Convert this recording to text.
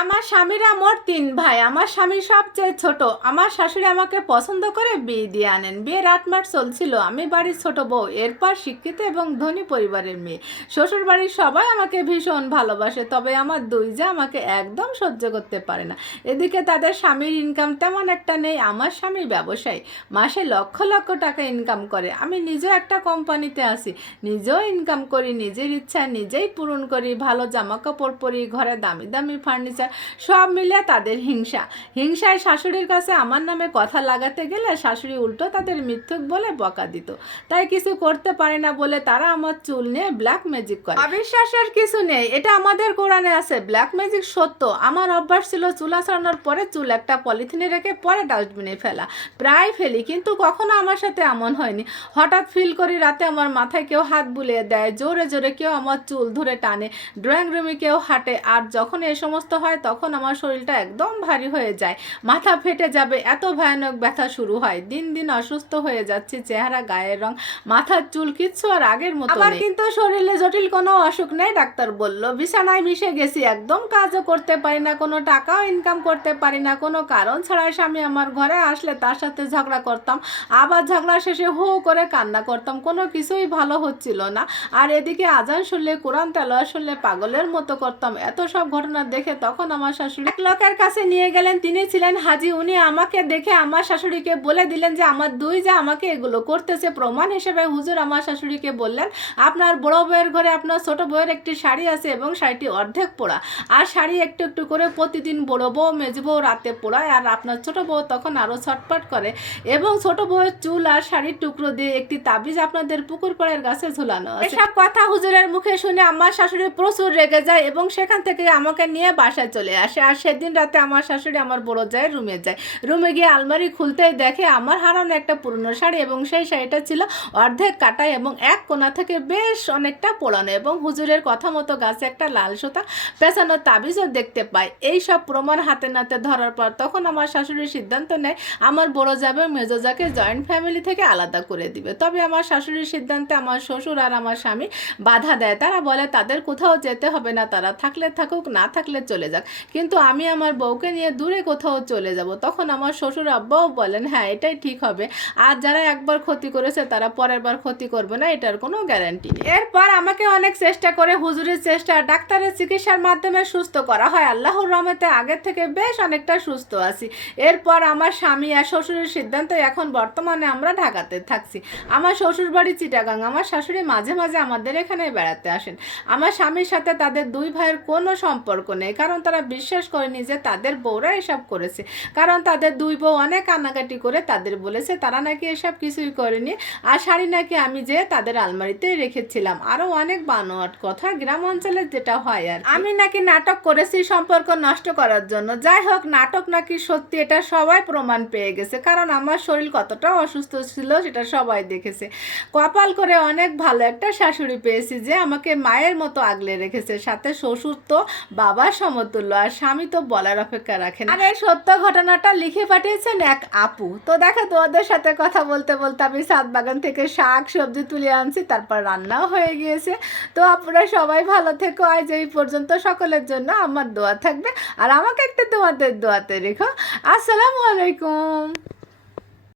আমার স্বামীরা মোট তিন ভাই। আমার স্বামী সবচেয়ে ছোট। আমার শাশুড়ি আমাকে পছন্দ করে বিয়ে দিয়ে আনেন। বিয়ের আট মাস চলছিল। আমি বাড়ির ছোট বউ, এরপর শিক্ষিত এবং ধনী পরিবারের মেয়ে। শ্বশুর বাড়ির সবাই আমাকে ভীষণ ভালোবাসে, তবে আমার দুই যা আমাকে একদম সহ্য করতে পারে না। এদিকে তাদের স্বামীর ইনকাম তেমন একটা নেই, আমার স্বামী ব্যবসায়ী। মাসে লক্ষ লক্ষ টাকা ইনকাম করে। আমি নিজেও একটা কোম্পানিতে আছি। নিজেও ইনকাম করি, নিজের ইচ্ছা নিজেই পূরণ করি। ভালো জামা কাপড় পরি, ঘরে দামি দামি ফার্নিচার সব মিলে তাদের হিংসা। হিংসায় শাশুড়ির কাছে আমার নামে কথা লাগাতে গেলে শাশুড়ি উল্টো তাদের মিথ্যুক বলে বকা দিত। তাই কিছু করতে পারে না বলে তারা আমার চুল নিয়ে ব্ল্যাক ম্যাজিক করে। অবিশ্বাসের কিছু নেই, এটা আমাদের কোরআনে আছে ব্ল্যাক ম্যাজিক সত্য। আমার অভ্যাস ছিল চুল আসানোর পরে চুল একটা পলিথিনে রেখে পরে ডাস্টবিনে ফেলা। প্রায় ফেলি, কিন্তু কখনো আমার সাথে এমন হয়নি। হঠাৎ ফিল করি রাতে আমার মাথায় কেউ হাত বুলিয়ে দেয়, জোরে জোরে কেউ আমার চুল ধরে টানে ড্রয়িং রুমে কেউ হাঁটে। আর যখন এই সমস্ত হয় তখন আমার শরীরটা একদম ভারী হয়ে যায়। মাথা ফেটে যাবে এত ভয়ানক ব্যথা শুরু হয়। দিন দিন অসুস্থ হয়ে যাচ্ছে চেহারা গায়ের রং মাথার চুল কিচ্ছু আর আগের মতো আমার কিন্তু শরীরে জটিল কোনো অসুখ নেই ডাক্তার বলল। বিছানায় মিশে গেছি একদম কাজও করতে পারি না কোনো টাকাও ইনকাম করতে পারি না কোনো কারণ ছাড়াই স্বামী আমার ঘরে আসলে তার সাথে ঝগড়া করতাম। আবার ঝগড়া শেষে হু হু করে কান্না করতাম কোনো কিছুই ভালো হচ্ছিল না। আর এদিকে আজান শুনলে কোরআন তেলোয়া শুনলে পাগলের মতো করতাম। এত সব ঘটনা দেখে তখন আমার শাশুড়ি লোকের কাছে নিয়ে গেলেন। তিনি ছিলেন হাজি। উনি আমাকে দেখে আমার শাশুড়িকে বলে দিলেন যে, আমার দুই যে আমাকে এগুলো করতেছে, প্রমাণ হিসেবে হুজুর আমার শাশুড়িকে বললেন, আপনার বড় বউয়ের ঘরে আপনার ছোট বউয়ের একটি শাড়ি আছে এবং শাড়িটি অর্ধেক পোড়া। আর শাড়ি একটু একটু করে প্রতিদিন বড় বউ মেজ বউ রাতে পোড়ায়, আর আপনার ছোট বউ তখন আরও ছটপট করে। এবং ছোট বউয়ের চুল আর শাড়ির টুকরো দিয়ে একটি তাবিজ আপনাদের পুকুর পাড়ের গাছে ঝুলানো এসব কথা হুজুরের মুখে শুনে আমার শাশুড়ি প্রচুর রেগে যায় এবং সেখান থেকে আমাকে নিয়ে বাসায় চলে আসে। আর সেদিন রাতে আমার শাশুড়ি আমার বড় যায় রুমে যায়। রুমে গিয়ে আলমারি খুলতেই দেখে আমার হারানো একটা পুরনো শাড়ি এবং সেই শাড়িটা ছিল অর্ধেক কাটা এবং এক কোণা থেকে বেশ অনেকটা পোড়ানো এবং হুজুরের কথা মতো গাছে একটা লাল সুতা পেঁচানো তাবিজও দেখতে পাই। এই সব প্রমাণ হাতে নাতে ধরার পর তখন আমার শাশুড়ির সিদ্ধান্ত নেয়, আমার বড় যাবে মেজোজাকে জয়েন্ট ফ্যামিলি থেকে আলাদা করে দিবে। তবে আমার শাশুড়ির সিদ্ধান্তে আমার শ্বশুর আর আমার স্বামী বাধা দেয়। তারা বলে, তাদের কোথাও যেতে হবে না। তারা থাকলে থাকুক, না থাকলে চলে যাক। কিন্তু আমি আমার বউকে নিয়ে দূরে কোথাও চলে যাব। তখন আমার শ্বশুর আব্বাও বলেন হ্যাঁ এটাই ঠিক হবে। আর যারা একবার ক্ষতি করেছে, তারা পরের বার ক্ষতি করবে না, এটার কোনো গ্যারান্টি নেই। এরপর আমাকে অনেক চেষ্টা করে, হুজুরের চেষ্টা, ডাক্তারের চিকিৎসার মাধ্যমে সুস্থ করা হয়। আল্লাহর রহমতে আগের থেকে বেশ অনেকটা সুস্থ আছি। এরপর আমার স্বামী আর শ্বশুরের সিদ্ধান্তে এখন বর্তমানে আমরা ঢাকাতে থাকছি। আমার শ্বশুর বাড়ি চিটাগাং। আমার শাশুড়ি মাঝে মাঝে আমাদের এখানে বেড়াতে আসেন। আমার স্বামীর সাথে তাদের দুই ভাইয়ের কোনো সম্পর্ক নেই। কারণ তারা বিশ্বাস করেনি যে তাদের বউরা এসব করেছে। কারণ তাদের দুই বউ অনেক কান্নাকাটি করে তাদের বলেছে, তারা নাকি এসব কিছুই করেনি। আর শাড়ি নাকি আমি যে তাদের আলমারিতে রেখেছিলাম। আরও অনেক বানোয়াট কথা গ্রাম অঞ্চলে যেটা হয় আর আমি নাকি নাটক করেছি সম্পর্ক নষ্ট করার জন্য। যাই হোক, নাটক নাকি সত্যি এটা সবাই প্রমাণ পেয়ে গেছে। কারণ আমার শরীর কতটা অসুস্থ ছিল সেটা সবাই দেখেছে। কপাল করে অনেক ভালো একটা শাশুড়ি পেয়েছি যে আমাকে মায়ের মতো আগলে রেখেছে। সাথে শ্বশুর তো বাবার সমতুল্য আর স্বামী তো বলার অপেক্ষা রাখেন। আর এই সত্য ঘটনাটা লিখে পাঠিয়েছেন এক আপু। তো দেখো তোমাদের সাথে কথা বলতে বলতে আমি সাত বাগান থেকে শাক, সবজি তুলে আনছি, তারপর রান্নাও হয়ে গিয়েছে। তো আপনারা সবাই ভালো থেকো। আজ এই পর্যন্ত সকলের জন্য আমার দোয়া থাকবে। আর আমাকে একটা তোমাদের দোয়াতে রেখো। আসসালামু আলাইকুম।